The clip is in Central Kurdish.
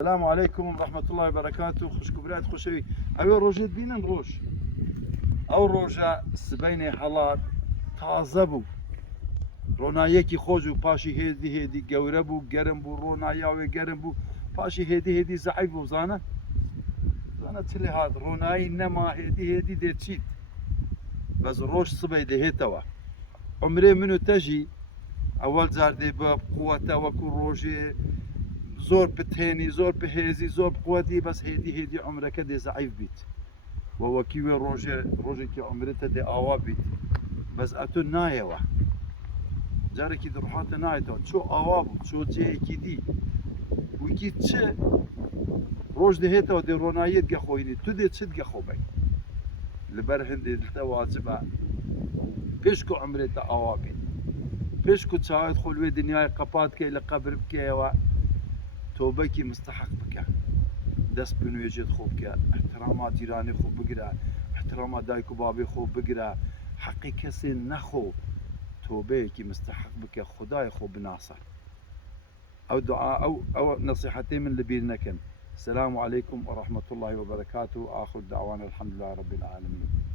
السلام عليكم ورحمة الله وبركاته. خوشكم برات خوشوي أوي روجيت بينا نروش أو روجا سبيني حالات تازبو رونايكي خوجو باشي هيدي قوربو قرنبو روناياوي قرنبو باشي هيدي زعيبو زانا تلي هاد روناي نما هيدي دي تشيت بس روش صبي دي هيتوا عمري منو تجي أول زار دي باب قوة وكو روجي زور بتهيني زور بهيزي زور بقوتي بس هيدي عمرك دي ضعيف بيت وهو كيوي روجي كي عمرته دي آوا بيت بس أتو نايوا جاركي دروحات نايتو شو آوابو شو جي كي وكي تشي روج دي هيتا ودي رونايت قخويني تو دي تشد قخو بي لبر هندي دلتا واجبا بيشكو عمرته آوا بيت بيشكو تشاهد خلوي دنياي قبات كي لقبر بكي توبكي مستحق بك دست بنو يجد خوب بك احترامات جيراني خوب بقرا احترامات دايكو بابي خوب بقرا حقي كسي نخو توبكي مستحق بك خداي خوب بناصر او دعاء او نصيحتين من لبيلنا كن. السلام عليكم ورحمة الله وبركاته. اخر دعوانا الحمد لله رب العالمين.